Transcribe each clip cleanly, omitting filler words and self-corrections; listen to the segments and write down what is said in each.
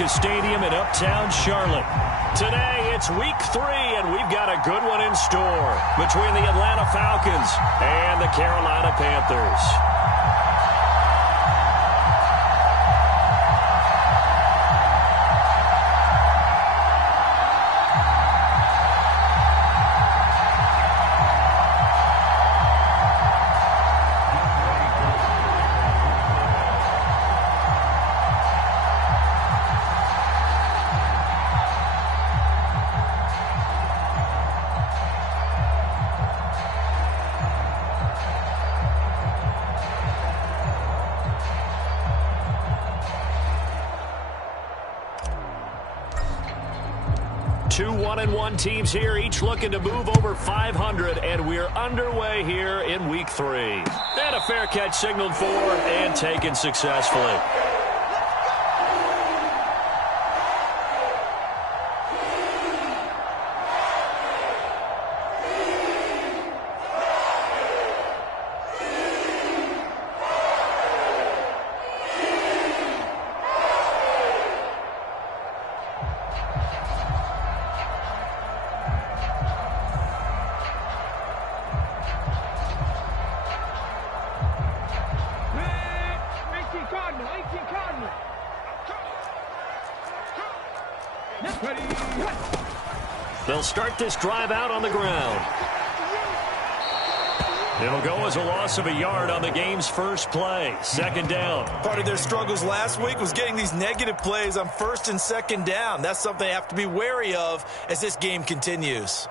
America Stadium in Uptown Charlotte. Today, it's Week 3, and we've got a good one in store between the Atlanta Falcons and the Carolina Panthers. Two 1-1 teams here, each looking to move over 500, and we're underway here in Week 3. And a fair catch signaled for and taken successfully. They'll start this drive out on the ground. It'll go as a loss of a yard on the game's first play. Second down. Part of their struggles last week was getting these negative plays on first and second down. That's something they have to be wary of as this game continues.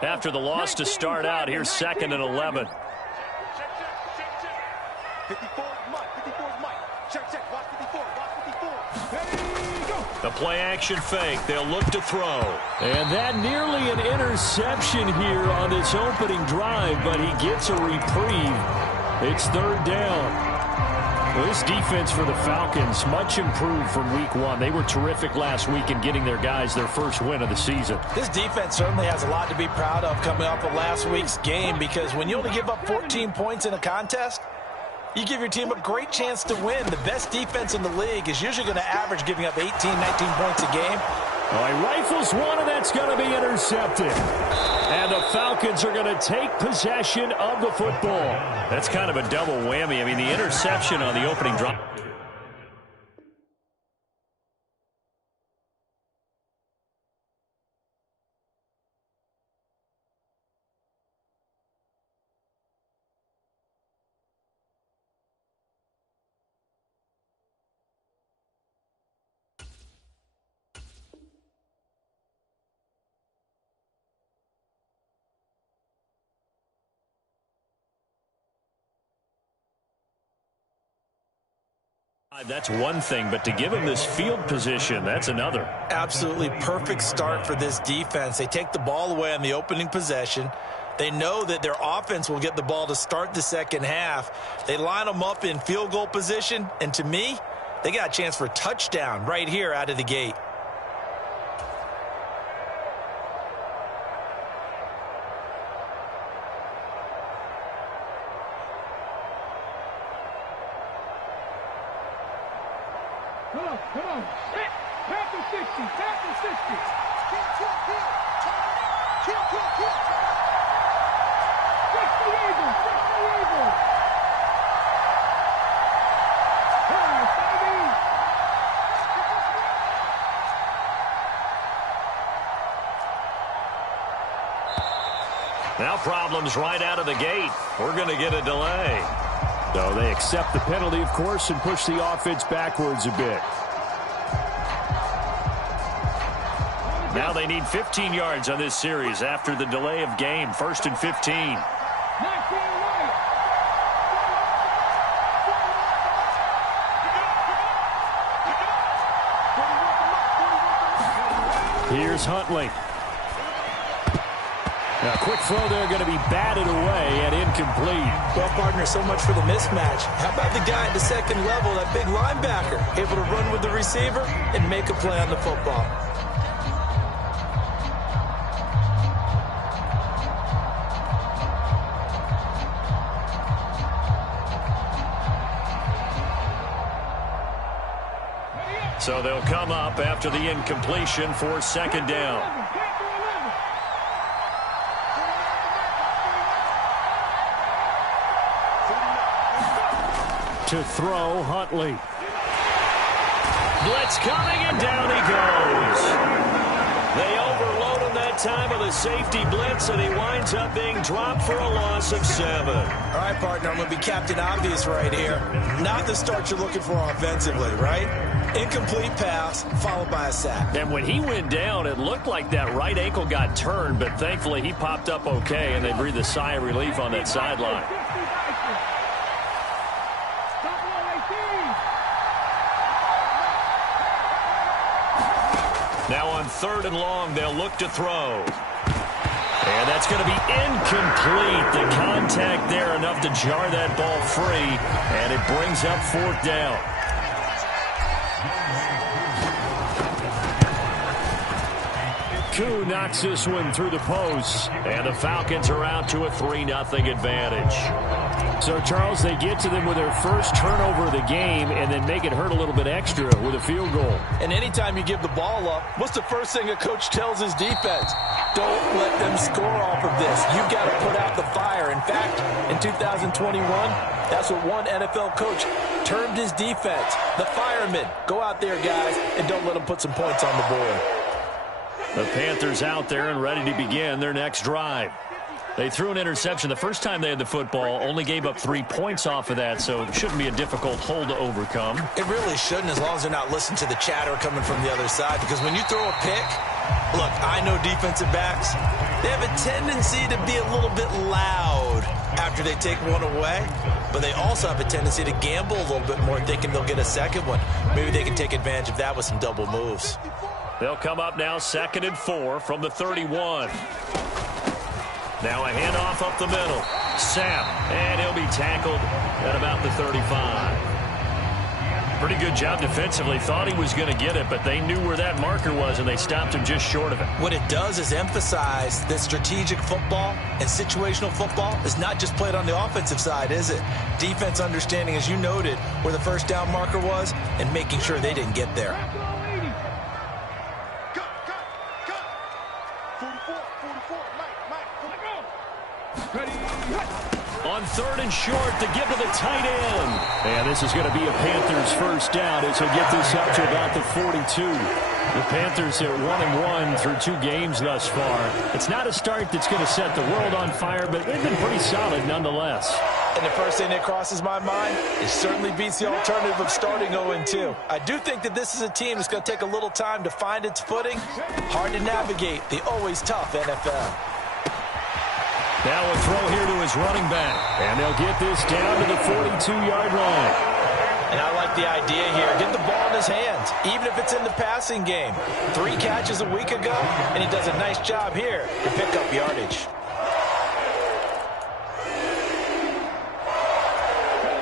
After the loss to start out, here's 2nd and 11. 54 Mike. Check. Watch 54. The play action fake. They'll look to throw. And that nearly an interception here on this opening drive, but he gets a reprieve. It's 3rd down. Well, this defense for the Falcons, much improved from Week 1. They were terrific last week in getting their guys their first win of the season. This defense certainly has a lot to be proud of coming off of last week's game, because when you only give up 14 points in a contest, you give your team a great chance to win. The best defense in the league is usually going to average giving up 18, 19 points a game. Oh, he rifles one, and that's going to be intercepted. And the Falcons are going to take possession of the football. That's kind of a double whammy. I mean, the interception on the opening drive. That's one thing, but to give him this field position, that's another. Absolutely perfect start for this defense. They take the ball away on the opening possession. They know that their offense will get the ball to start the second half. They line them up in field goal position, and to me, they got a chance for a touchdown right here out of the gate. Come on. Panther 60. Check the Eagles. Now problems right out of the gate. We're going to get a delay. So they accept the penalty, of course, and push the offense backwards a bit. Now they need 15 yards on this series after the delay of game. 1st and 15. Here's Huntley. Now, a quick throw there, going to be batted away and incomplete. Well, partner, so much for the mismatch. How about the guy at the second level, that big linebacker, able to run with the receiver and make a play on the football? So they'll come up after the incompletion for second down. To throw, Huntley. Blitz coming, and down he goes. They overload him that time with a safety blitz, and he winds up being dropped for a loss of 7. All right, partner, I'm going to be Captain Obvious right here. Not the start you're looking for offensively, right? Incomplete pass, followed by a sack. And when he went down, it looked like that right ankle got turned, but thankfully he popped up okay, and they breathed a sigh of relief on that sideline. Now on 3rd and long, they'll look to throw. And that's going to be incomplete. The contact there enough to jar that ball free, and it brings up 4th down. Koo knocks this one through the post, and the Falcons are out to a 3-0 advantage. So, Charles, they get to them with their first turnover of the game and then make it hurt a little bit extra with a field goal. And anytime you give the ball up, what's the first thing a coach tells his defense? Don't let them score off of this. You've got to put out the fire. In fact, in 2021, that's what one NFL coach termed his defense. The firemen. Go out there, guys, and don't let them put some points on the board. The Panthers out there and ready to begin their next drive. They threw an interception the first time they had the football, only gave up 3 points off of that, so it shouldn't be a difficult hole to overcome. It really shouldn't, as long as they're not listening to the chatter coming from the other side, because when you throw a pick, look, I know defensive backs, they have a tendency to be a little bit loud after they take one away, but they also have a tendency to gamble a little bit more, thinking they'll get a second one. Maybe they can take advantage of that with some double moves. They'll come up now 2nd and 4 from the 31. Now a handoff up the middle. Sam, and he'll be tackled at about the 35. Pretty good job defensively. Thought he was going to get it, but they knew where that marker was, and they stopped him just short of it. What it does is emphasize that strategic football and situational football is not just played on the offensive side, is it? Defense understanding, as you noted, where the first down marker was and making sure they didn't get there. On 3rd and short, to give to the tight end. And this is going to be a Panthers first down as he'll get this up to about the 42. The Panthers are 1-1 through 2 games thus far. It's not a start that's going to set the world on fire, but they've been pretty solid nonetheless. And the first thing that crosses my mind, it certainly beats the alternative of starting 0-2. I do think that this is a team that's going to take a little time to find its footing. Hard to navigate the always tough NFL. Now a throw here to his running back. And they'll get this down to the 42-yard line. And I like the idea here. Get the ball in his hands, even if it's in the passing game. 3 catches a week ago, and he does a nice job here to pick up yardage.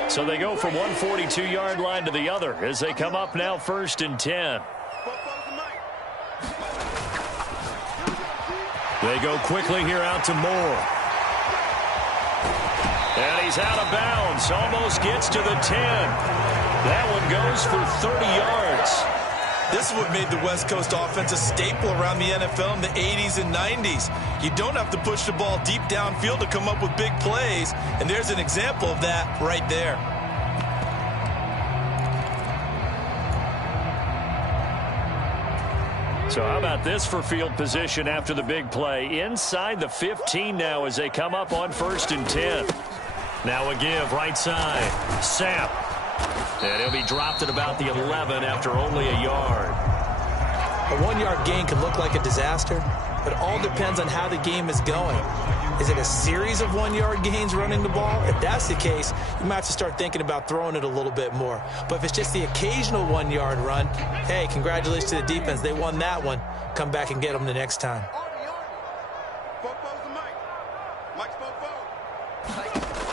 So they go from one 42-yard line to the other as they come up now 1st and 10. They go quickly here out to Moore. And he's out of bounds. Almost gets to the 10. That one goes for 30 yards. This is what made the West Coast offense a staple around the NFL in the 80s and 90s. You don't have to push the ball deep downfield to come up with big plays, and there's an example of that right there. So how about this for field position after the big play? Inside the 15 now as they come up on 1st and 10. Now a give right side. Sapp. And he'll be dropped at about the 11 after only a yard. A 1-yard gain can look like a disaster, but it all depends on how the game is going. Is it a series of 1-yard gains running the ball? If that's the case, you might have to start thinking about throwing it a little bit more. But if it's just the occasional 1-yard run, hey, congratulations to the defense. They won that one. Come back and get them the next time.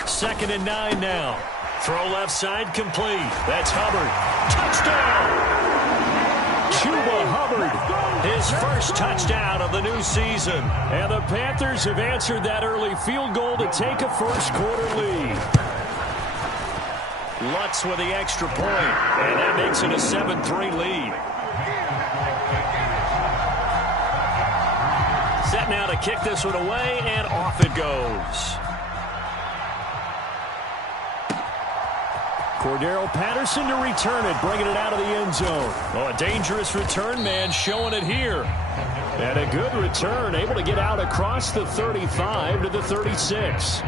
2nd and 9 now. Throw left side complete. That's Hubbard. Touchdown! Chuba Hubbard, his first touchdown of the new season. And the Panthers have answered that early field goal to take a first-quarter lead. Lutz with the extra point, and that makes it a 7-3 lead. Set now to kick this one away, and off it goes. Cordero Patterson to return it, bringing it out of the end zone. Oh, a dangerous return man showing it here. And a good return, able to get out across the 35 to the 36.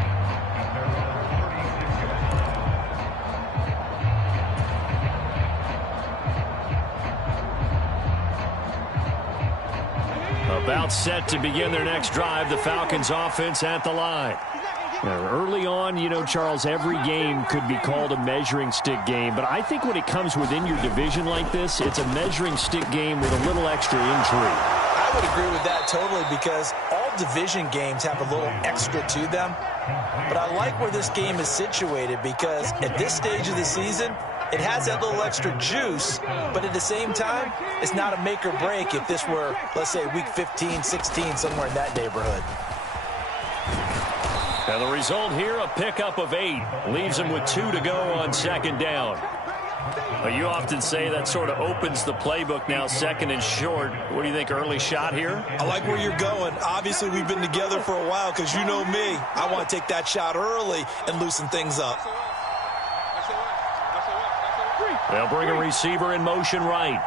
About set to begin their next drive, the Falcons offense at the line. Now, early on, you know, Charles, every game could be called a measuring stick game, but I think when it comes within your division like this, it's a measuring stick game with a little extra intrigue. I would agree with that totally, because all division games have a little extra to them. But I like where this game is situated, because at this stage of the season, it has that little extra juice, but at the same time, it's not a make or break if this were, let's say, week 15, 16, somewhere in that neighborhood. And the result here, a pickup of 8. Leaves them with 2 to go on second down. Well, you often say that sort of opens the playbook now, second and short. What do you think, early shot here? I like where you're going. Obviously, we've been together for a while, because you know me. I want to take that shot early and loosen things up. They'll bring a receiver in motion right.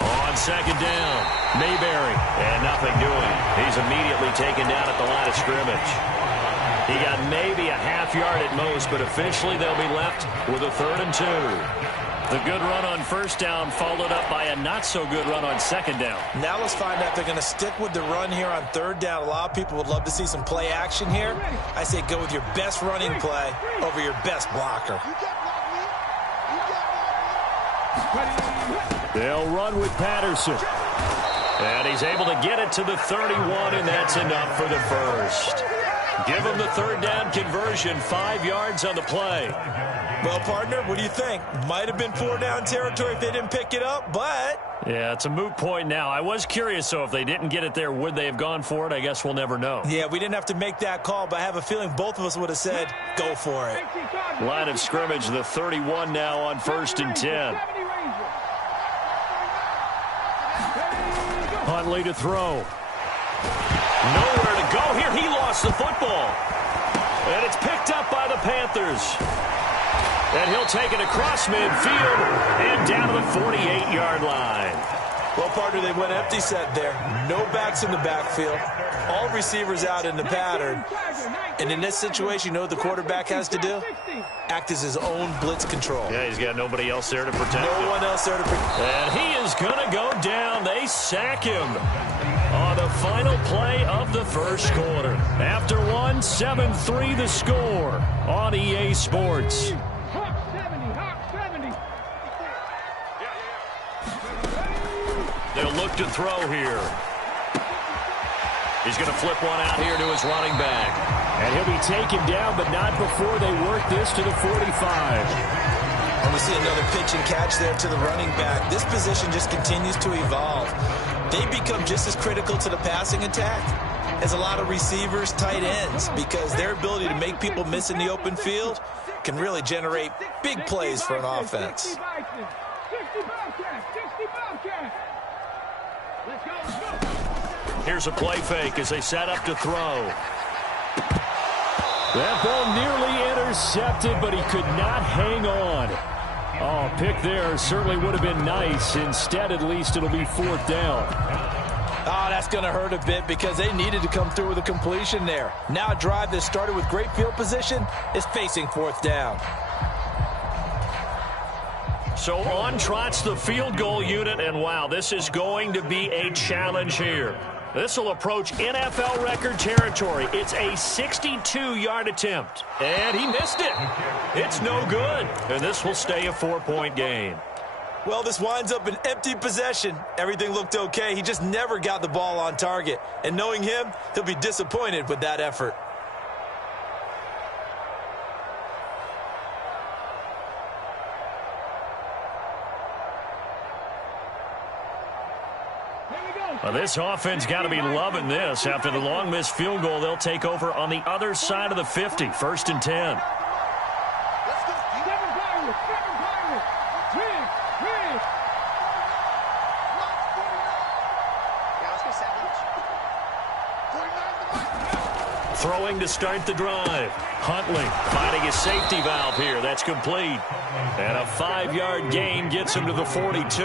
On second down, Mayberry, and nothing doing. He's immediately taken down at the line of scrimmage. He got maybe a half yard at most, but officially they'll be left with a 3rd and 2. The good run on first down followed up by a not-so-good run on second down. Now let's find out if they're going to stick with the run here on 3rd down. A lot of people would love to see some play action here. I say go with your best running play over your best blocker. They'll run with Patterson. And he's able to get it to the 31, and that's enough for the first. Give him the 3rd down conversion, 5 yards on the play. Well, partner, what do you think? Might have been 4-down territory if they didn't pick it up, but... Yeah, it's a moot point now. I was curious, so if they didn't get it there, would they have gone for it? I guess we'll never know. Yeah, we didn't have to make that call, but I have a feeling both of us would have said, go for it. Line of scrimmage, the 31 now on 1st and 10. Huntley to throw. Nowhere to go here. He lost the football. And it's picked up by the Panthers. And he'll take it across midfield and down to the 48-yard line. Well, partner, they went empty set there. No backs in the backfield. All receivers out in the pattern. And in this situation, you know what the quarterback has to do? Act as his own blitz control. Yeah, he's got nobody else there to protect him. No one else there to protect him. And he is going to go down. They sack him on the final play of the first quarter. After one, 7-3 the score on EA Sports. They'll look to throw here. He's going to flip one out here to his running back. And he'll be taken down, but not before they work this to the 45. And we see another pitch and catch there to the running back. This position just continues to evolve. They become just as critical to the passing attack as a lot of receivers, tight ends, because their ability to make people miss in the open field can really generate big plays for an offense. Here's a play fake as they set up to throw. That ball nearly intercepted, but he could not hang on. Oh, pick there certainly would have been nice. Instead, at least, it'll be 4th down. Oh, that's going to hurt a bit because they needed to come through with a completion there. Now a drive that started with great field position is facing 4th down. So on trots the field goal unit, and wow, this is going to be a challenge here. This will approach NFL record territory. It's a 62-yard attempt, and he missed it. It's no good, and this will stay a 4-point game. Well, this winds up an empty possession. Everything looked okay. He just never got the ball on target, and knowing him, he'll be disappointed with that effort. Well, this offense got to be loving this. After the long missed field goal, they'll take over on the other side of the 50, 1st and 10. Throwing to start the drive. Huntley finding his safety valve here. That's complete. And a 5-yard gain gets him to the 42.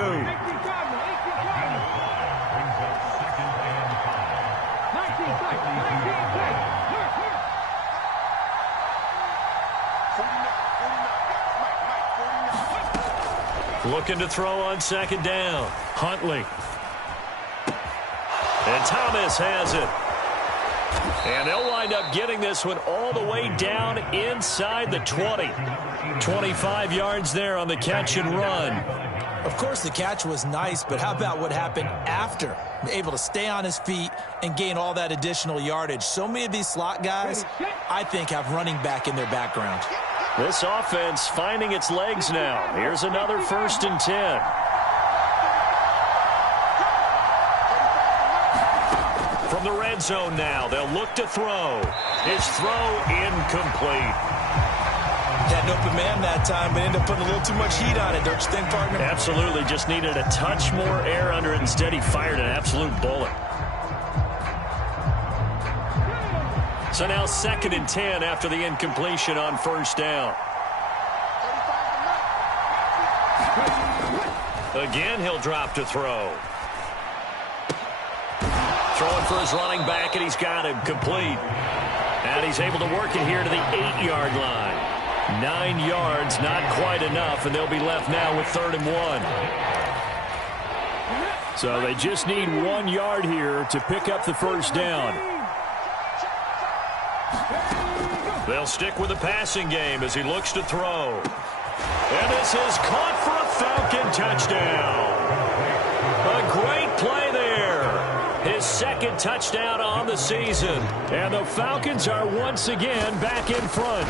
Looking to throw on second down. Huntley. And Thomas has it. And they'll wind up getting this one all the way down inside the 20. 25 yards there on the catch and run. Of course, the catch was nice, but how about what happened after? Able to stay on his feet and gain all that additional yardage. So many of these slot guys, I think, have running back in their background. This offense finding its legs now. Here's another 1st and 10. From the red zone now, they'll look to throw. His throw incomplete. Had an open man that time, but ended up putting a little too much heat on it, don't you think, partner? Absolutely. Just needed a touch more air under it. Instead, he fired an absolute bullet. So now 2nd and 10 after the incompletion on 1st down. Again, he'll drop to throw. Throwing for his running back, and he's got him complete. And he's able to work it here to the 8-yard line. 9 yards, not quite enough, and they'll be left now with 3rd and 1. So they just need 1 yard here to pick up the 1st down. They'll stick with the passing game as he looks to throw. And this is caught for a Falcon touchdown. A great play there. His 2nd touchdown on the season. And the Falcons are once again back in front.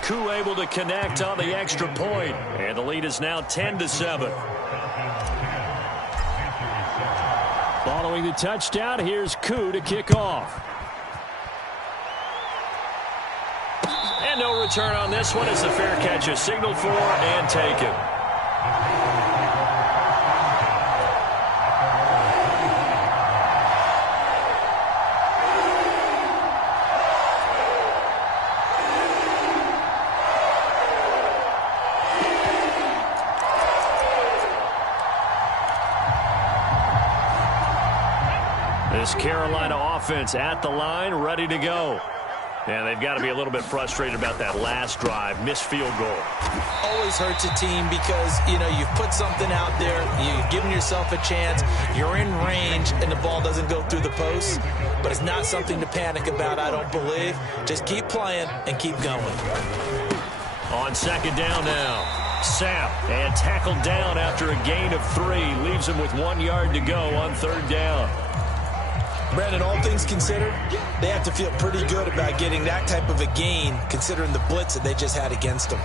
Koo able to connect on the extra point. And the lead is now 10-7. Following the touchdown, here's Koo to kick off. And no return on this one as the fair catch is signaled for and taken. This Carolina offense at the line, ready to go. And they've got to be a little bit frustrated about that last drive, missed field goal. Always hurts a team because, you know, you've put something out there, you've given yourself a chance, you're in range, and the ball doesn't go through the post. But it's not something to panic about, I don't believe. Just keep playing and keep going. On 2nd down now, Sapp, and tackled down after a gain of 3. Leaves him with 1 yard to go on 3rd down. Brandon, all things considered, they have to feel pretty good about getting that type of a gain considering the blitz that they just had against them.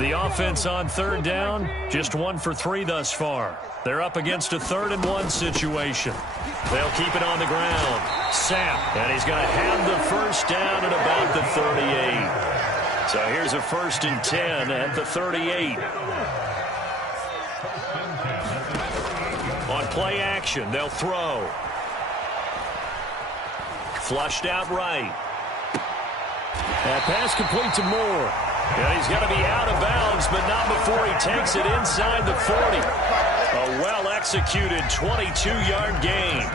The offense on 3rd down, just 1 for 3 thus far. They're up against a 3rd and 1 situation. They'll keep it on the ground. Sapp, and he's going to have the 1st down at about the 38. So here's a 1st and 10 at the 38. On play action, they'll throw. Flushed out right. That pass complete to Moore. And he's going to be out of bounds, but not before he takes it inside the 40. A well-executed 22-yard gain.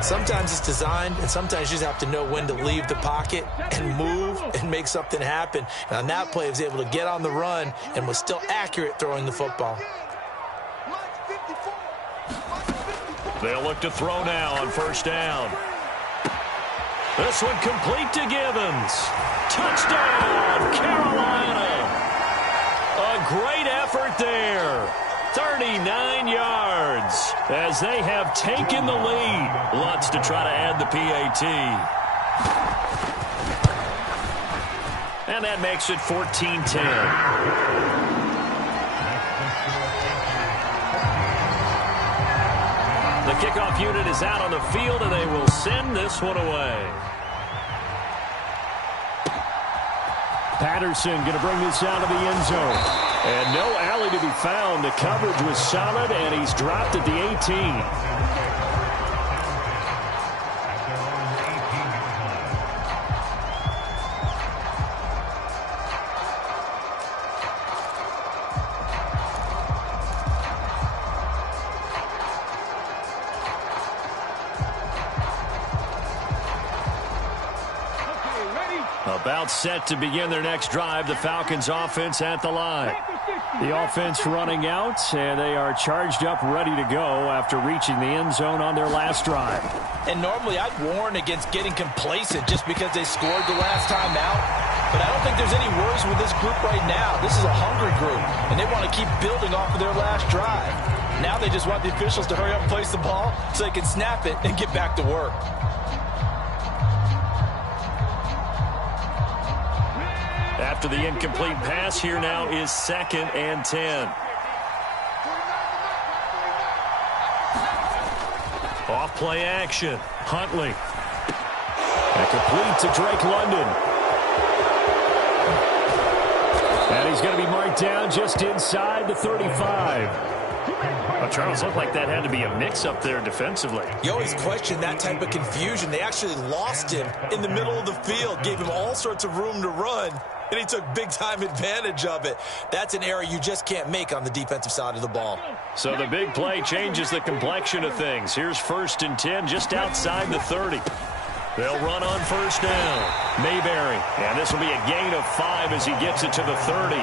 Sometimes it's designed, and sometimes you just have to know when to leave the pocket and move and make something happen. And on that play, he was able to get on the run and was still accurate throwing the football. They'll look to throw now on 1st down. This one complete to Gibbons. Touchdown, Carolina. A great effort there. 39 yards as they have taken the lead. Lutz to try to add the PAT. And that makes it 14-10. The kickoff unit is out on the field, and they will send this one away. Patterson going to bring this out of the end zone. And no alley to be found. The coverage was solid, and he's dropped at the 18. About set to begin their next drive. The Falcons offense at the line. The offense running out, and they are charged up, ready to go after reaching the end zone on their last drive. And normally I'd warn against getting complacent just because they scored the last time out. But I don't think there's any worries with this group right now. This is a hungry group, and they want to keep building off of their last drive. Now they just want the officials to hurry up and place the ball so they can snap it and get back to work. After the incomplete pass, here now is 2nd and 10. Off play action. Huntley. And complete to Drake London. And he's going to be marked down just inside the 35. Well, Charles, looked like that had to be a mix-up there defensively. You always question that type of confusion. They actually lost him in the middle of the field, gave him all sorts of room to run, and he took big-time advantage of it. That's an error you just can't make on the defensive side of the ball. So the big play changes the complexion of things. Here's 1st and 10 just outside the 30. They'll run on 1st down. Mayberry. And this will be a gain of 5 as he gets it to the 30.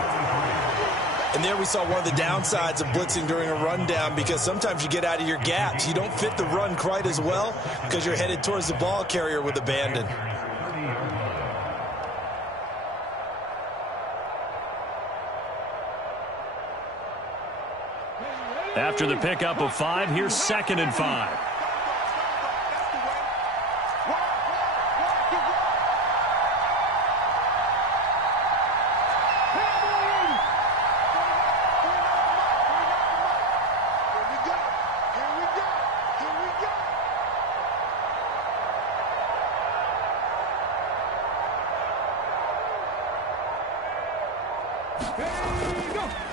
And there we saw one of the downsides of blitzing during a rundown, because sometimes you get out of your gaps. You don't fit the run quite as well because you're headed towards the ball carrier with abandon. After the pickup of 5, here's 2nd and 5.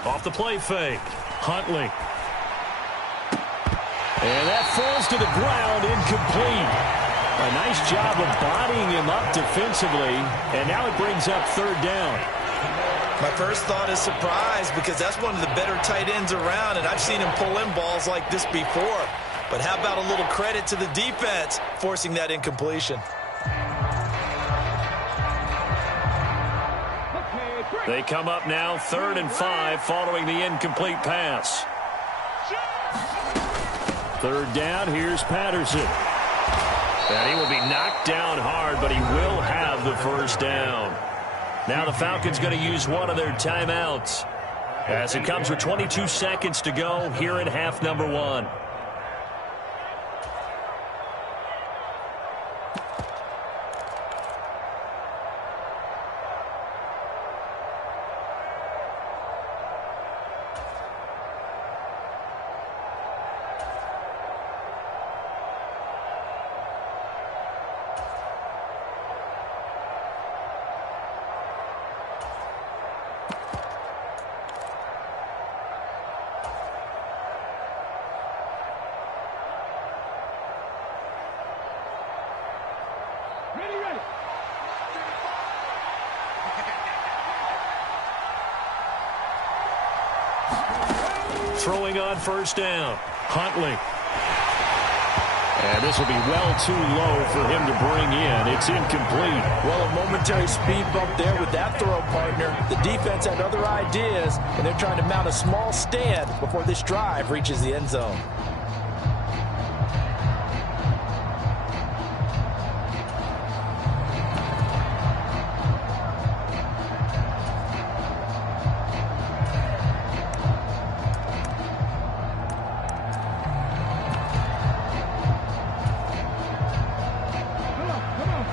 Off the play fake. Huntley. And that falls to the ground, incomplete. A nice job of bodying him up defensively, and now it brings up 3rd down. My first thought is surprise, because that's one of the better tight ends around, and I've seen him pull in balls like this before. But how about a little credit to the defense forcing that incompletion? They come up now 3rd and 5 following the incomplete pass. 3rd down, here's Patterson. And he will be knocked down hard, but he will have the 1st down. Now the Falcons going to use one of their timeouts as it comes with 22 seconds to go here in half number 1. Throwing on 1st down. Huntley. And this will be well too low for him to bring in. It's incomplete. Well, a momentary speed bump there with that throw, partner. The defense had other ideas, and they're trying to mount a small stand before this drive reaches the end zone.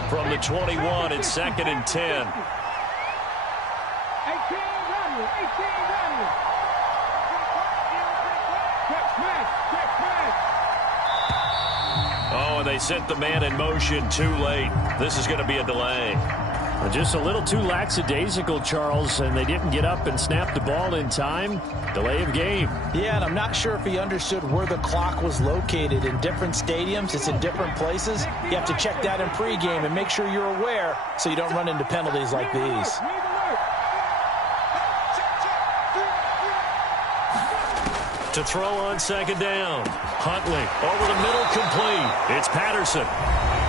From the 21, it's 2nd and 10. 18 running. Oh, and they sent the man in motion too late. This is going to be a delay. Just a little too lackadaisical, Charles, and they didn't get up and snap the ball in time. Delay of game. Yeah, and I'm not sure if he understood where the clock was located. In different stadiums, it's in different places. You have to check that in pregame and make sure you're aware so you don't run into penalties like these. To throw on 2nd down. Huntley over the middle, complete. It's Patterson.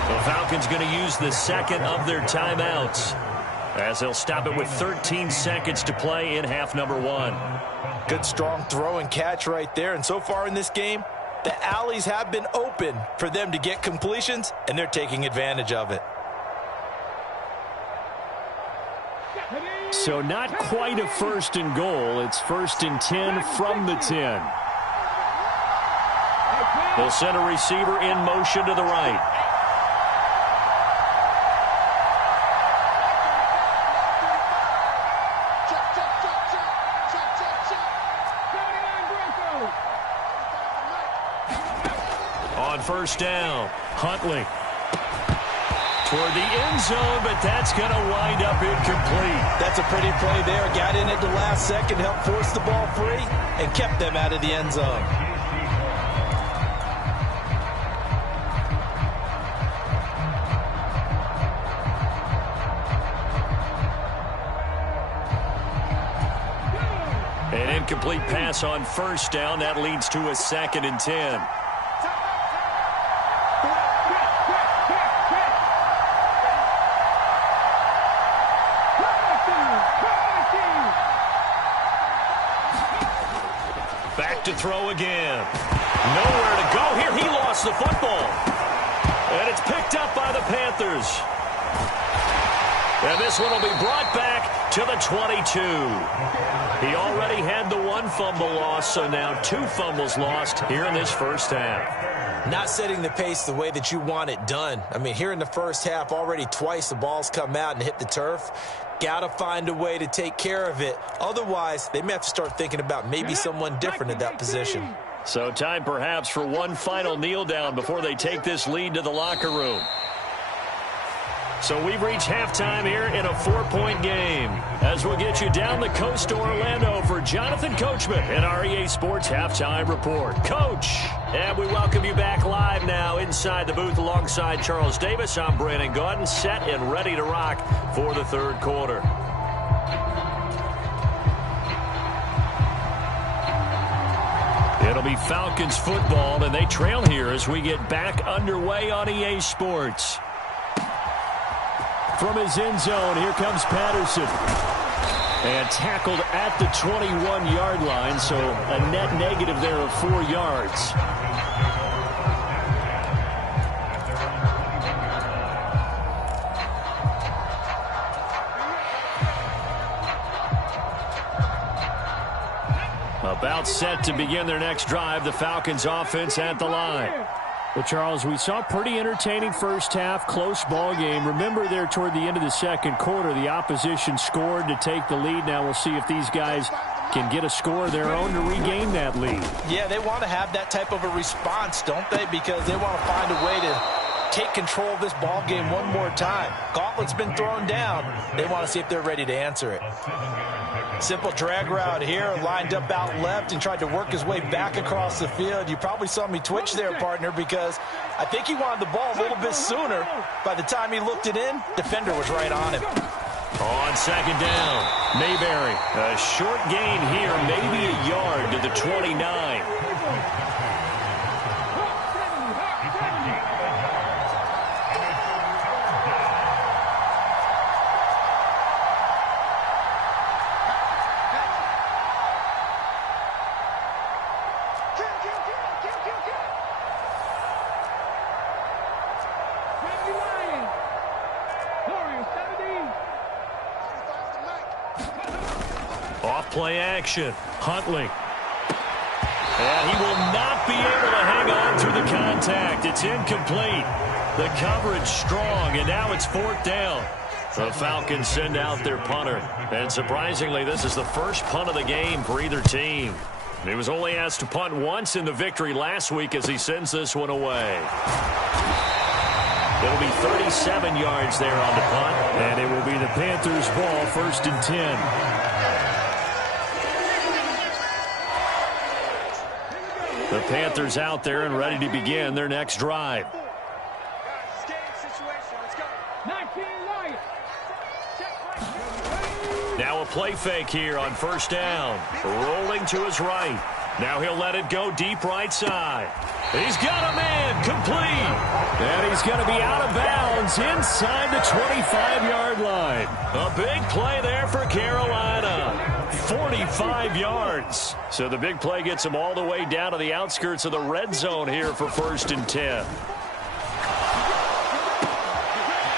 The Falcons going to use the 2nd of their timeouts. as they'll stop it with 13 seconds to play in half number 1. Good strong throw and catch right there. And so far in this game, the alleys have been open for them to get completions, and they're taking advantage of it. So not quite a 1st and goal. It's 1st and 10 from the 10. They'll send a receiver in motion to the right. On 1st down, Huntley toward the end zone, but that's going to wind up incomplete. That's a pretty play there. Got in at the last second, helped force the ball free, and kept them out of the end zone. An incomplete pass on 1st down. That leads to a 2nd and 10. Back to throw again. Nowhere to go here. He lost the football. And it's picked up by the Panthers. And this one will be brought back to the 22. He already had the 1 fumble loss, so now 2 fumbles lost here in this 1st half. Not setting the pace the way that you want it done. I mean, here in the 1st half, already twice the ball's come out and hit the turf. Got to find a way to take care of it. Otherwise, they may have to start thinking about maybe someone different at that position. So time perhaps for one final kneel down before they take this lead to the locker room. So we've reached halftime here in a 4-point game. As we'll get you down the coast to Orlando for Jonathan Coachman and our EA Sports Halftime Report. Coach, and we welcome you back live now inside the booth alongside Charles Davis. I'm Brandon Gaudin, set and ready to rock for the 3rd quarter. It'll be Falcons football, and they trail here as we get back underway on EA Sports. From his end zone, here comes Patterson. And tackled at the 21-yard line, so a net negative there of 4 yards. About set to begin their next drive, the Falcons offense at the line. Well, Charles, we saw a pretty entertaining 1st half, close ball game. Remember there toward the end of the 2nd quarter, the opposition scored to take the lead. Now we'll see if these guys can get a score of their own to regain that lead. Yeah, they want to have that type of a response, don't they? Because they want to find a way to take control of this ball game one more time. Gauntlet's been thrown down. They want to see if they're ready to answer it. Simple drag route here, lined up out left and tried to work his way back across the field. You probably saw me twitch there, partner, because I think he wanted the ball a little bit sooner. By the time he looked it in, defender was right on him. On 2nd down, Mayberry. A short gain here, maybe a yard to the 29. Play action. Huntley. And he will not be able to hang on to the contact. It's incomplete. The coverage strong, and now it's 4th down. The Falcons send out their punter. And surprisingly, this is the first punt of the game for either team. He was only asked to punt once in the victory last week as he sends this one away. It'll be 37 yards there on the punt. And it will be the Panthers' ball, 1st and 10. The Panthers out there and ready to begin their next drive. Now a play fake here on 1st down. Rolling to his right. Now he'll let it go deep right side. He's got a man complete. And he's going to be out of bounds inside the 25-yard line. A big play there for Carolina. 45 yards. So the big play gets him all the way down to the outskirts of the red zone here for 1st and 10.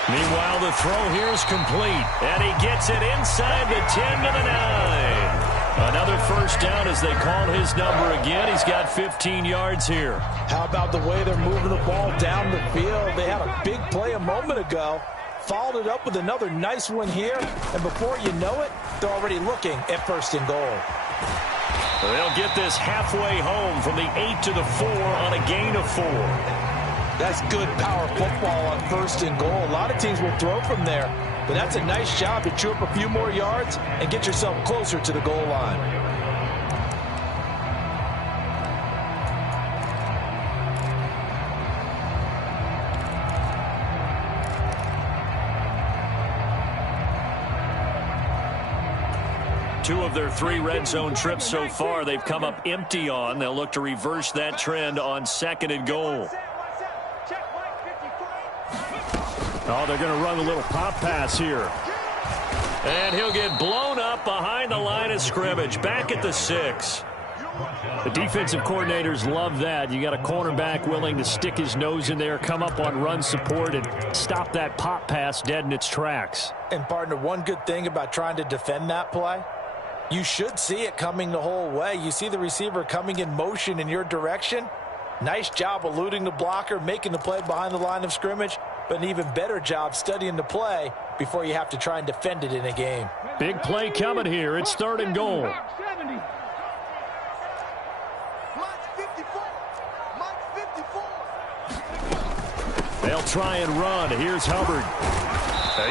Meanwhile, the throw here is complete. And he gets it inside the 10 to the 9. Another first down as they call his number again. He's got 15 yards here. How about the way they're moving the ball down the field? They had a big play a moment ago. Followed it up with another nice one here. And before you know it, they're already looking at 1st and goal. They'll get this halfway home from the 8 to the 4 on a gain of 4. That's good power football on 1st and goal. A lot of teams will throw from there. But that's a nice job to chew up a few more yards and get yourself closer to the goal line. Two of their 3 red zone trips so far they've come up empty on. They'll look to reverse that trend on 2nd and goal. Oh, they're going to run a little pop pass here. And he'll get blown up behind the line of scrimmage, back at the 6. The defensive coordinators love that. You got a cornerback willing to stick his nose in there, come up on run support, and stop that pop pass dead in its tracks. And, partner, one good thing about trying to defend that play, you should see it coming the whole way. You see the receiver coming in motion in your direction. Nice job eluding the blocker, making the play behind the line of scrimmage. But an even better job studying the play before you have to try and defend it in a game. Big play coming here. It's 3rd and goal. They'll try and run. Here's Hubbard.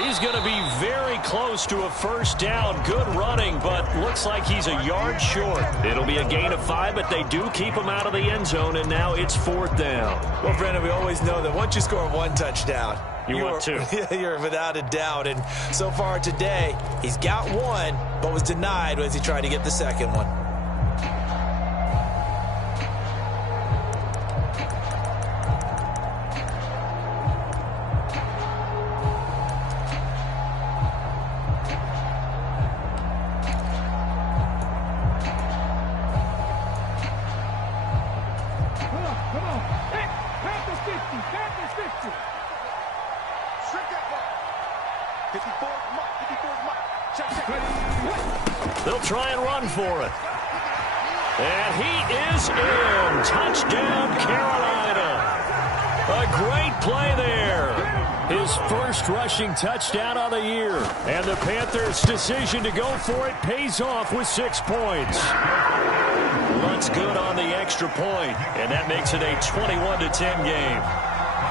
He's going to be very close to a first down. Good running, but looks like he's a yard short. It'll be a gain of 5, but they do keep him out of the end zone, and now it's 4th down. Well, Brandon, we always know that once you score 1 touchdown, you want 2. You're without a doubt. And so far today, he's got 1, but was denied as he tried to get the 2nd one. They'll try and run for it. And he is in. Touchdown, Carolina. A great play there. His first rushing touchdown of the year. And the Panthers' decision to go for it pays off with 6 points. Looks good on the extra point, and that makes it a 21-10 game.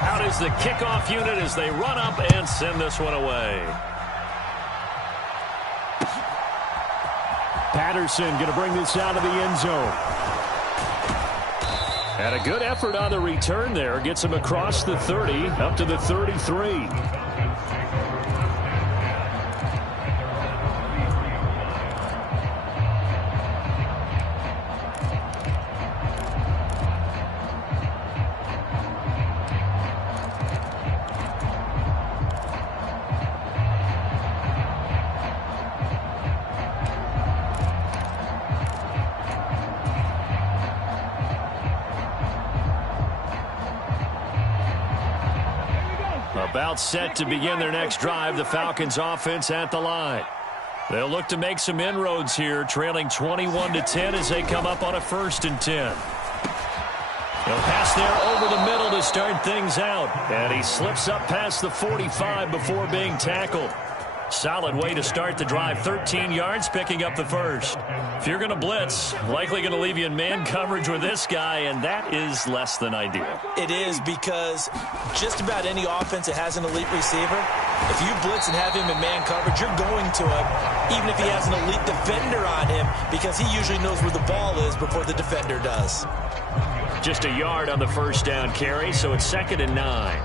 Out is the kickoff unit as they run up and send this one away. Patterson going to bring this out of the end zone. And a good effort on the return there. Gets him across the 30 up to the 33. About set to begin their next drive. The Falcons offense at the line. They'll look to make some inroads here, trailing 21-10 as they come up on a 1st and 10. They'll pass there over the middle to start things out. And he slips up past the 45 before being tackled. Solid way to start the drive. 13 yards, picking up the first. If you're going to blitz, likely going to leave you in man coverage with this guy, and that is less than ideal. It is, because just about any offense that has an elite receiver, if you blitz and have him in man coverage, you're going to him, even if he has an elite defender on him, because he usually knows where the ball is before the defender does. Just a yard on the first down carry, so it's 2nd and 9.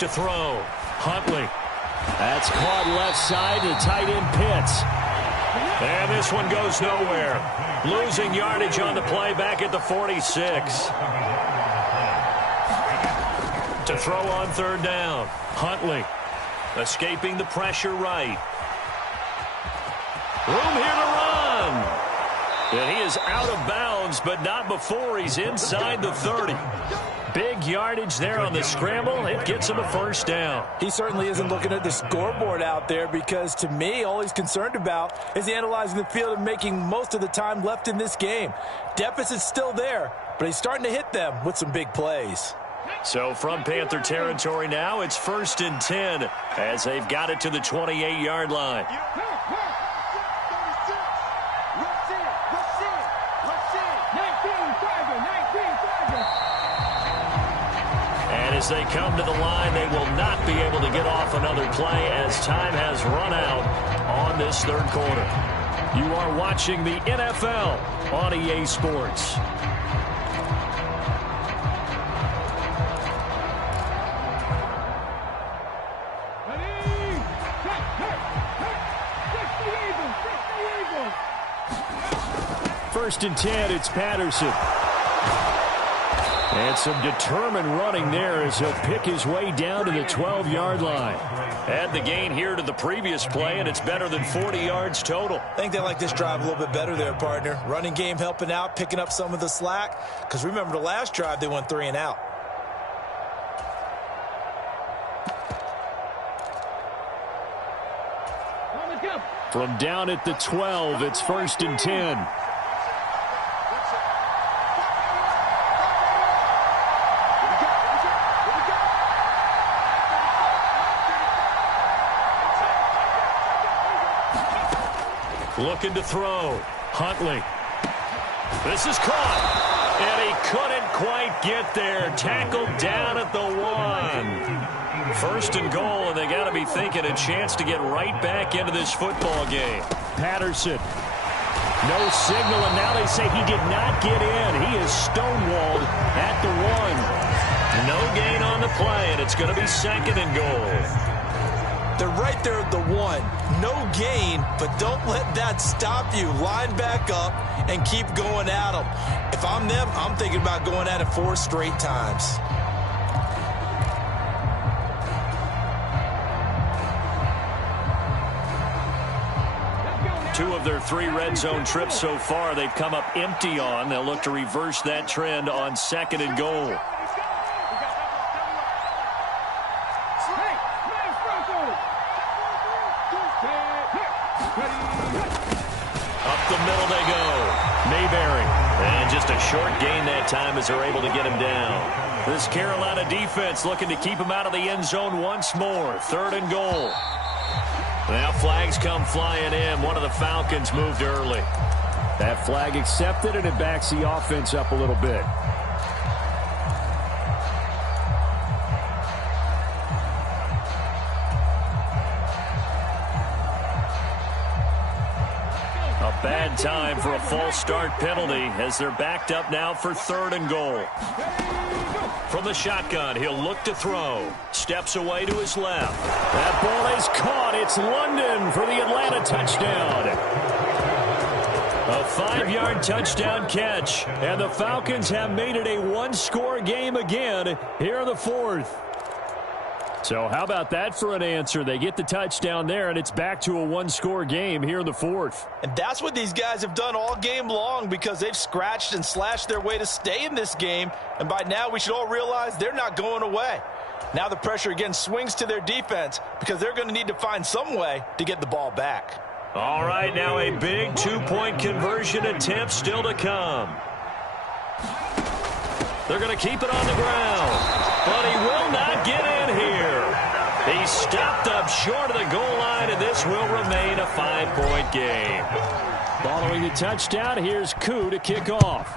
to throw. Huntley. That's caught left side to tight end Pitts. And this one goes nowhere. Losing yardage on the play back at the 46. To throw on third down. Huntley escaping the pressure right. Room here to run. And he is out of bounds, but not before he's inside the 30. Big yardage there on the scramble. It gets him a first down. He certainly isn't looking at the scoreboard out there because, to me, all he's concerned about is analyzing the field and making most of the time left in this game. Deficit's still there, but he's starting to hit them with some big plays. So from Panther territory now, it's 1st and 10 as they've got it to the 28-yard line. And as they come to the line, they will not be able to get off another play as time has run out on this third quarter. You are watching the NFL on EA Sports. First and 10, it's Patterson. And some determined running there as he'll pick his way down to the 12-yard line. Add the gain here to the previous play, and it's better than 40 yards total. I think they like this drive a little bit better there, partner. Running game helping out, picking up some of the slack. Because remember, the last drive, they went 3 and out. From down at the 12, it's 1st and 10. Looking to throw. Huntley. This is caught. And he couldn't quite get there. Tackled down at the 1. 1st and goal, and they got to be thinking a chance to get right back into this football game. Patterson. No signal, and now they say he did not get in. He is stonewalled at the 1. No gain on the play, and it's going to be 2nd and goal. They're right there at the 1. No gain, but don't let that stop you. Line back up and keep going at them. If I'm them, I'm thinking about going at it 4 straight times. Two of their 3 red zone trips so far, they've come up empty on. They'll look to reverse that trend on 2nd and goal. Up the middle they go. Mayberry. And just a short gain that time as they're able to get him down. This Carolina defense looking to keep him out of the end zone once more. 3rd and goal. Now flags come flying in. One of the Falcons moved early. That flag accepted, and it backs the offense up a little bit. Bad time for a false start penalty as they're backed up now for 3rd and goal. From the shotgun, he'll look to throw. Steps away to his left. That ball is caught. It's London for the Atlanta touchdown. A 5-yard touchdown catch. And the Falcons have made it a 1-score game again here in the 4th. So how about that for an answer? They get the touchdown there, and it's back to a 1-score game here in the 4th. And that's what these guys have done all game long because they've scratched and slashed their way to stay in this game. And by now, we should all realize they're not going away. Now the pressure again swings to their defense because they're going to need to find some way to get the ball back. All right, now a big 2-point conversion attempt still to come. They're going to keep it on the ground. But he will not get in here. He stopped up short of the goal line, and this will remain a 5-point game. Following the touchdown, here's Koo to kick off.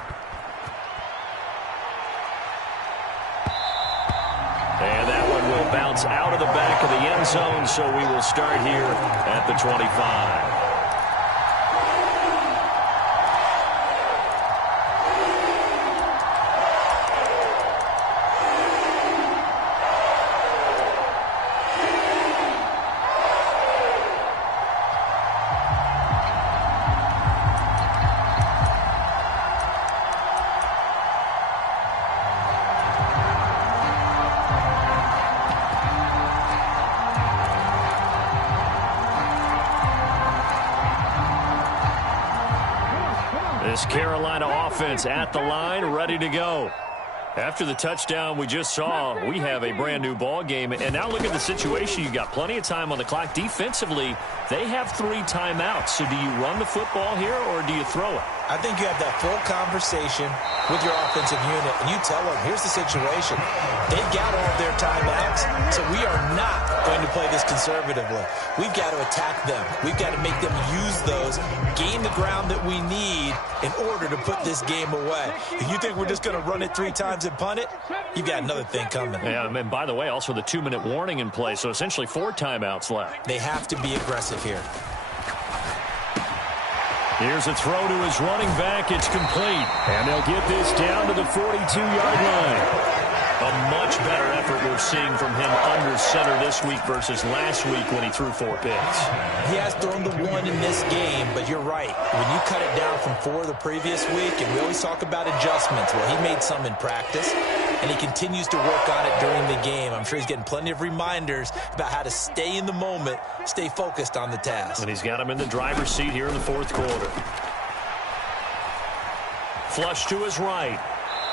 And that one will bounce out of the back of the end zone, so we will start here at the 25. This Carolina offense at the line, ready to go. After the touchdown we just saw, we have a brand-new ball game. And now look at the situation. You've got plenty of time on the clock. Defensively, they have 3 timeouts. So do you run the football here or do you throw it? I think you have that full conversation with your offensive unit, and you tell them, here's the situation. They've got all of their timeouts, so we are not going to play this conservatively. We've got to attack them. We've got to make them use those, gain the ground that we need in order to put this game away. If you think we're just going to run it 3 times and punt it, you've got another thing coming. Yeah, and by the way, also the 2-minute warning in play, so essentially 4 timeouts left. They have to be aggressive here. Here's a throw to his running back. It's complete. And they'll get this down to the 42-yard line. A much better effort we're seeing from him under center this week versus last week when he threw 4 picks. He has thrown the 1 in this game, but you're right. When you cut it down from 4 the previous week, and we always talk about adjustments, well, he made some in practice, and he continues to work on it during the game. I'm sure he's getting plenty of reminders about how to stay in the moment, stay focused on the task. And he's got him in the driver's seat here in the 4th quarter. Flush to his right.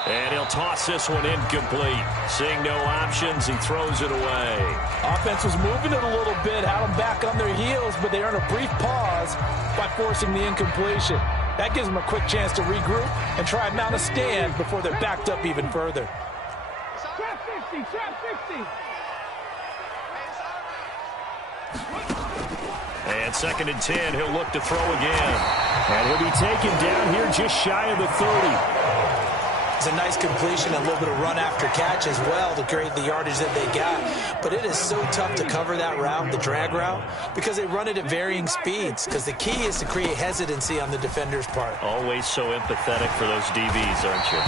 And he'll toss this one incomplete. Seeing no options, he throws it away. Offense was moving it a little bit, had them back on their heels, but they earn a brief pause by forcing the incompletion. That gives them a quick chance to regroup and try and mount a stand before they're backed up even further. Trap 50, trap 50. And 2nd and 10, he'll look to throw again. And he'll be taken down here just shy of the 30. It's a nice completion, a little bit of run after catch as well to create the yardage that they got. But it is so tough to cover that route, the drag route, because they run it at varying speeds. Because the key is to create hesitancy on the defender's part. Always so empathetic for those DBs, aren't you?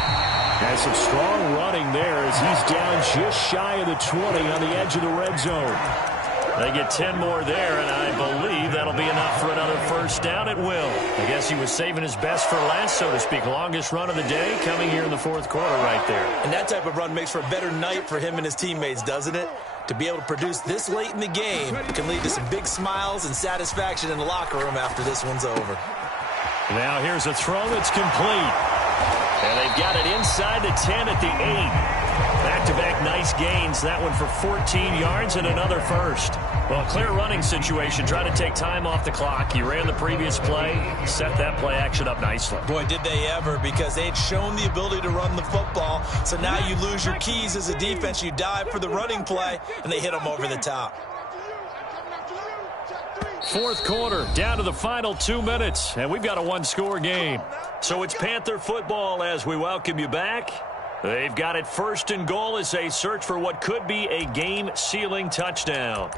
Has some strong running there as he's down just shy of the 20 on the edge of the red zone. They get 10 more there, and I believe that'll be enough for another 1st down. It will. I guess he was saving his best for last, so to speak. Longest run of the day coming here in the 4th quarter right there. And that type of run makes for a better night for him and his teammates, doesn't it? To be able to produce this late in the game can lead to some big smiles and satisfaction in the locker room after this one's over. Now here's a throw that's complete. And they've got it inside the 10 at the 8. Back-to-back nice gains. That one for 14 yards and another 1st. Well, clear running situation. Try to take time off the clock. He ran the previous play, set that play action up nicely. Boy, did they ever, because they'd shown the ability to run the football. So now you lose your keys as a defense. You dive for the running play, and they hit them over the top. 4th quarter, down to the final 2 minutes, and we've got a 1-score game. So it's Panther football as we welcome you back. They've got it 1st and goal as they search for what could be a game-sealing touchdown.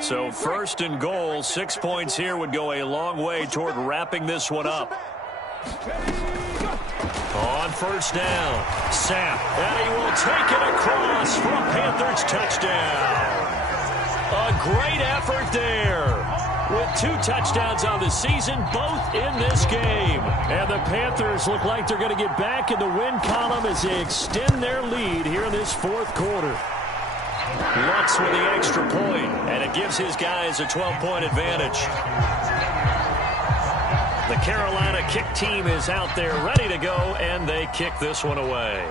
So 1st and goal, 6 points here would go a long way toward wrapping this one up. On 1st down, Sapp, and he will take it across for a Panthers touchdown. A great effort there. With 2 touchdowns on the season, both in this game. And the Panthers look like they're going to get back in the win column as they extend their lead here in this 4th quarter. Lutz with the extra point, and it gives his guys a 12-point advantage. The Carolina kick team is out there ready to go, and they kick this one away.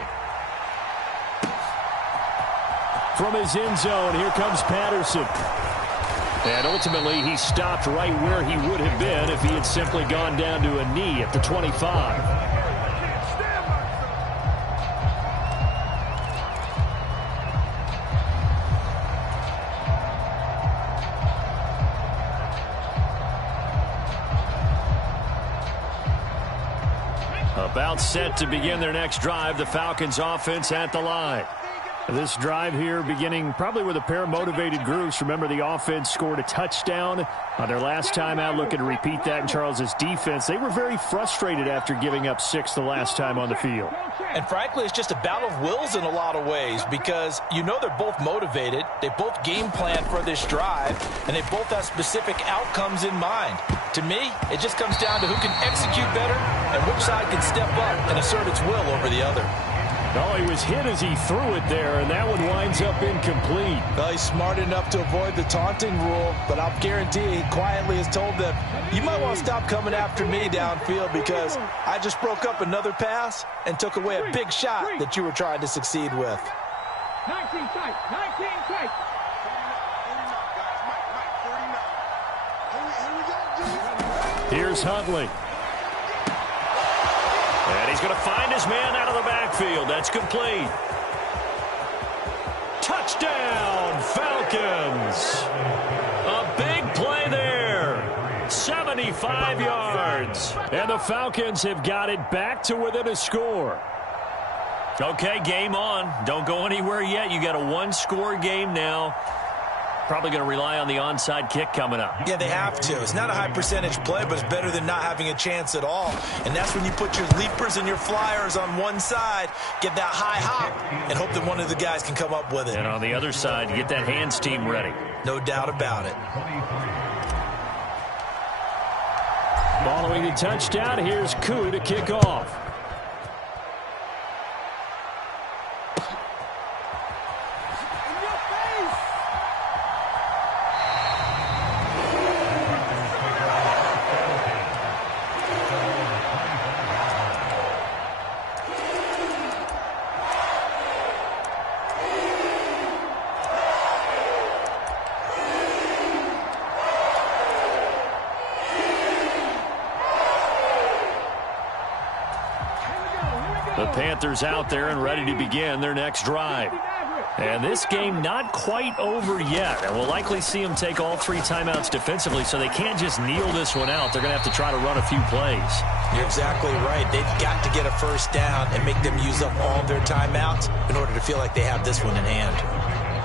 From his end zone, here comes Patterson. And ultimately, he stopped right where he would have been if he had simply gone down to a knee at the 25. About set to begin their next drive. The Falcons offense at the line. This drive here beginning probably with a pair of motivated groups. Remember, the offense scored a touchdown on their last time out, looking to repeat that in Charles's defense. They were very frustrated after giving up 6 the last time on the field. And frankly, it's just a battle of wills in a lot of ways because you know they're both motivated. They both game plan for this drive, and they both have specific outcomes in mind. To me, it just comes down to who can execute better and which side can step up and assert its will over the other. Oh, he was hit as he threw it there, and that one winds up incomplete. Well, he's smart enough to avoid the taunting rule, but I'll guarantee he quietly has told them, you might want to stop coming after me downfield because I just broke up another pass and took away a big shot that you were trying to succeed with. 19 tight, 19 tight. Here's Huntley. And he's going to find his man out of the backfield. That's complete. Touchdown, Falcons. A big play there. 75 yards. And the Falcons have got it back to within a score. Okay, game on. Don't go anywhere yet. You got a one-score game now. Probably going to rely on the onside kick coming up. Yeah, they have to. It's not a high percentage play, but it's better than not having a chance at all. And that's when you put your leapers and your flyers on one side, get that high hop, and hope that one of the guys can come up with it. And on the other side, get that hands team ready. No doubt about it. Following the touchdown, here's Koo to kick off. The Panthers out there and ready to begin their next drive. And this game not quite over yet. And we'll likely see them take all 3 timeouts defensively, so they can't just kneel this one out. They're going to have to try to run a few plays. You're exactly right. They've got to get a first down and make them use up all of their timeouts in order to feel like they have this one in hand.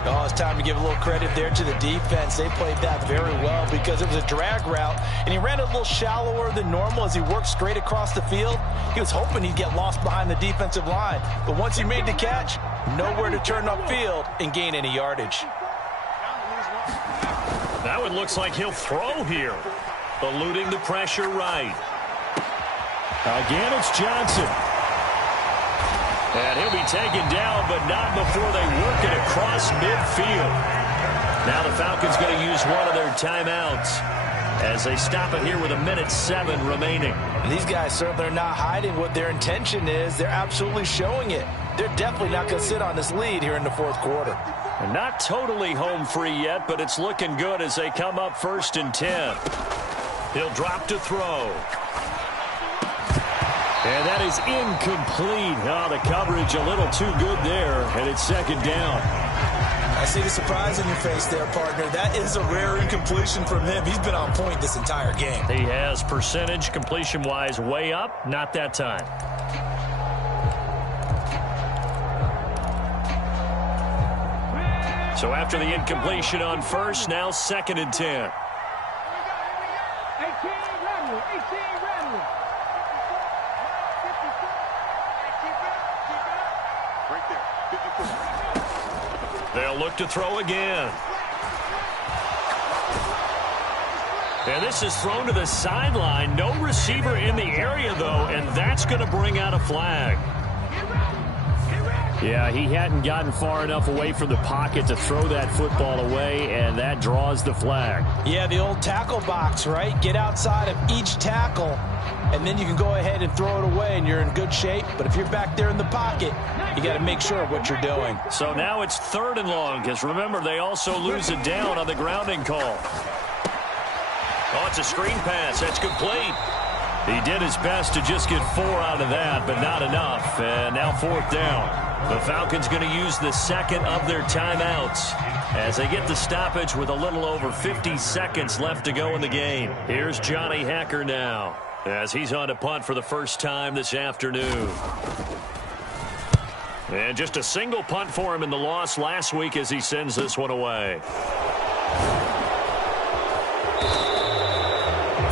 Oh, it's time to give a little credit there to the defense. They played that very well because it was a drag route, and he ran a little shallower than normal as he worked straight across the field. He was hoping he'd get lost behind the defensive line, but once he made the catch, nowhere to turn upfield and gain any yardage. That one looks like he'll throw here. Eluding the pressure right. Again, it's Johnson. And he'll be taken down, but not before they work it across midfield. Now the Falcons going to use one of their timeouts as they stop it here with 1:07 remaining. And these guys certainly are not hiding what their intention is. They're absolutely showing it. They're definitely not going to sit on this lead here in the fourth quarter. And not totally home free yet, but it's looking good as they come up 1st and 10. He'll drop to throw. And that is incomplete. Oh, the coverage a little too good there, and it's 2nd down. I see the surprise in your face there, partner. That is a rare incompletion from him. He's been on point this entire game. He has percentage completion-wise way up, not that time. So after the incompletion on first, now 2nd and 10. 18 Radley, 18 Radley. They'll look to throw again. And this is thrown to the sideline. No receiver in the area, though, and that's going to bring out a flag. Yeah, he hadn't gotten far enough away from the pocket to throw that football away, and that draws the flag. Yeah, the old tackle box, right? Get outside of each tackle, and then you can go ahead and throw it away, and you're in good shape. But if you're back there in the pocket, you got to make sure of what you're doing. So now it's 3rd and long, because remember, they also lose it down on the grounding call. Oh, it's a screen pass. That's complete. He did his best to just get 4 out of that, but not enough. And now 4th down. The Falcons going to use the 2nd of their timeouts as they get the stoppage with a little over 50 seconds left to go in the game. Here's Johnny Hacker now as he's on to punt for the first time this afternoon. And just a single punt for him in the loss last week as he sends this one away.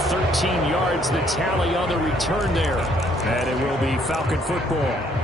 13 yards the tally on the return there. And it will be Falcon football.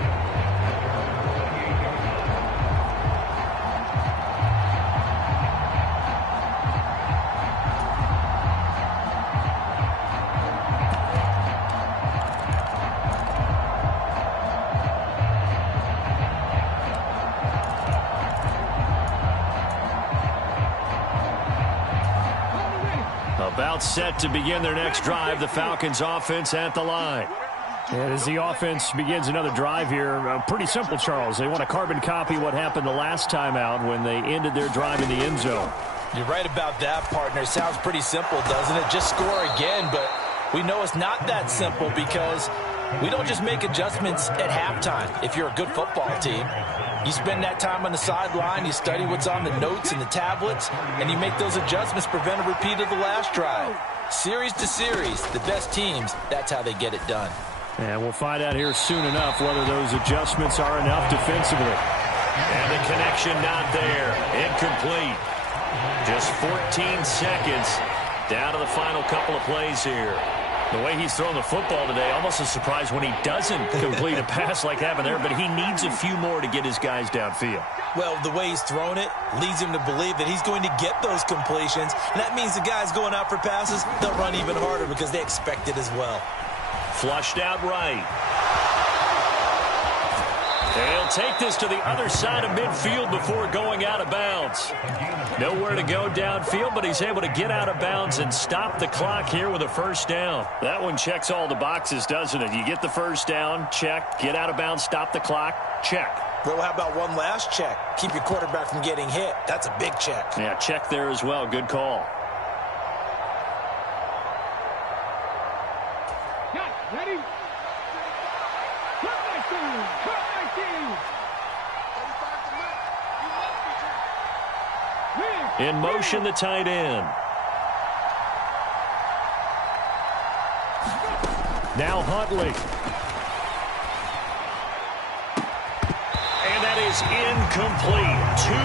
About set to begin their next drive, the Falcons offense at the line. And as the offense begins another drive here, pretty simple, Charles. They want to carbon copy what happened the last time out when they ended their drive in the end zone. You're right about that, partner. Sounds pretty simple, doesn't it? Just score again, but we know it's not that simple because we don't just make adjustments at halftime if you're a good football team. You spend that time on the sideline, you study what's on the notes and the tablets, and you make those adjustments, prevent a repeat of the last drive. Series to series, the best teams, that's how they get it done. And we'll find out here soon enough whether those adjustments are enough defensively. And the connection not there. Incomplete. Just 14 seconds down to the final couple of plays here. The way he's thrown the football today, almost a surprise when he doesn't complete a pass like happened there, but he needs a few more to get his guys downfield. Well, the way he's thrown it leads him to believe that he's going to get those completions, and that means the guys going out for passes, they'll run even harder because they expect it as well. Flushed out right. They'll take this to the other side of midfield before going out of bounds. Nowhere to go downfield, but he's able to get out of bounds and stop the clock here with a first down. That one checks all the boxes, doesn't it? You get the first down, check. Get out of bounds, stop the clock, check. Well, how about one last check? Keep your quarterback from getting hit. That's a big check. Yeah, check there as well. Good call. Ready? In motion, the tight end. Now Huntley. And that is incomplete. 2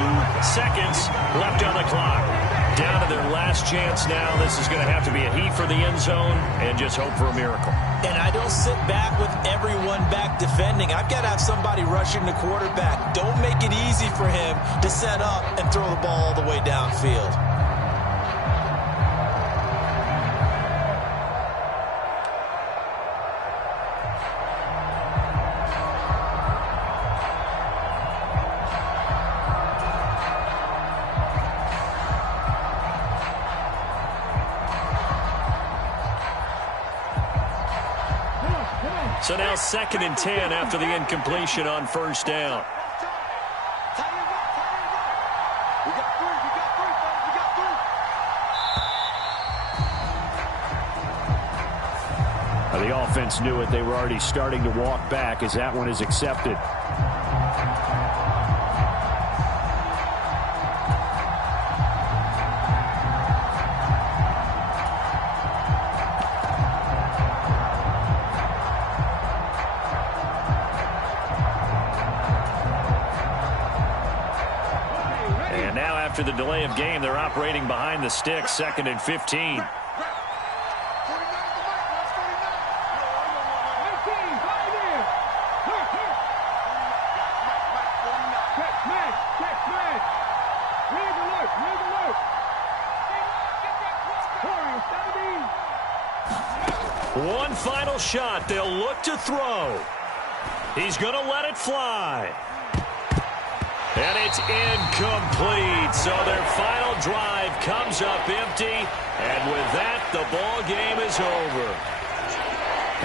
seconds left on the clock. Down to their last chance now. This is going to have to be a heat for the end zone and just hope for a miracle. And I don't sit back with everyone back defending. I've got to have somebody rushing the quarterback. Don't make it easy for him to set up and throw the ball all the way downfield. So now 2nd and 10 after the incompletion on first down. The offense knew it. They were already starting to walk back as that one is accepted. After the delay of game, they're operating behind the sticks, 2nd and 15. One final shot. They'll look to throw. He's going to let it fly. And it's incomplete. So their final drive comes up empty. And with that, the ball game is over.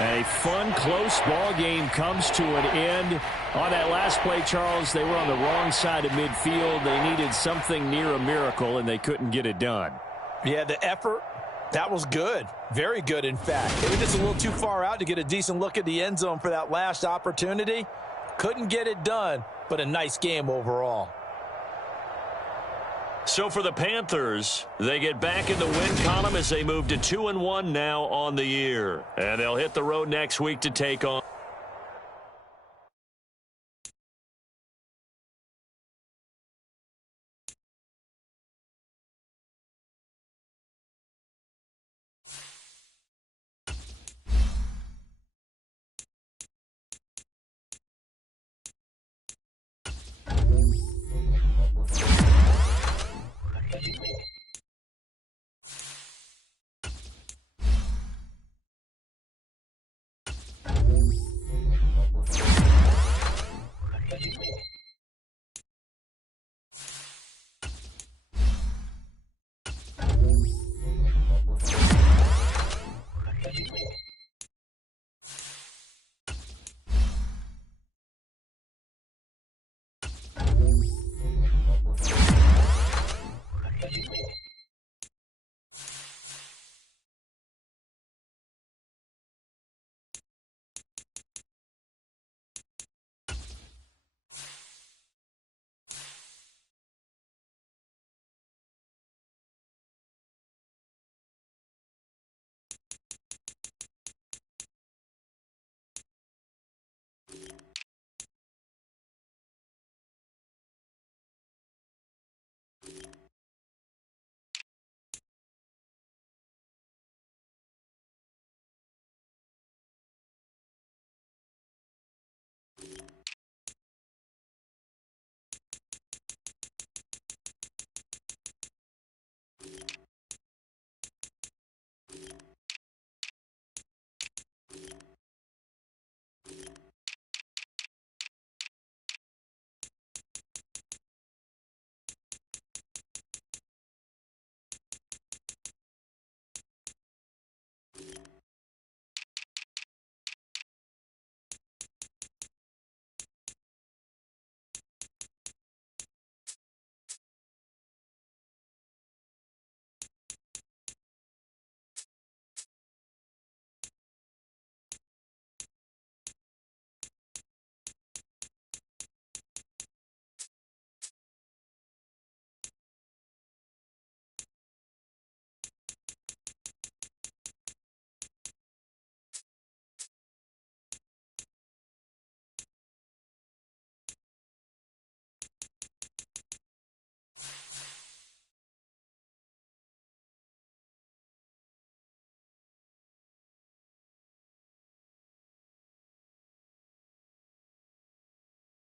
A fun, close ball game comes to an end. On that last play, Charles, they were on the wrong side of midfield. They needed something near a miracle, and they couldn't get it done. Yeah, the effort, that was good. Very good, in fact. They were just a little too far out to get a decent look at the end zone for that last opportunity. Couldn't get it done, but a nice game overall. So for the Panthers, they get back in the win column as they move to 2-1 now on the year. And they'll hit the road next week to take on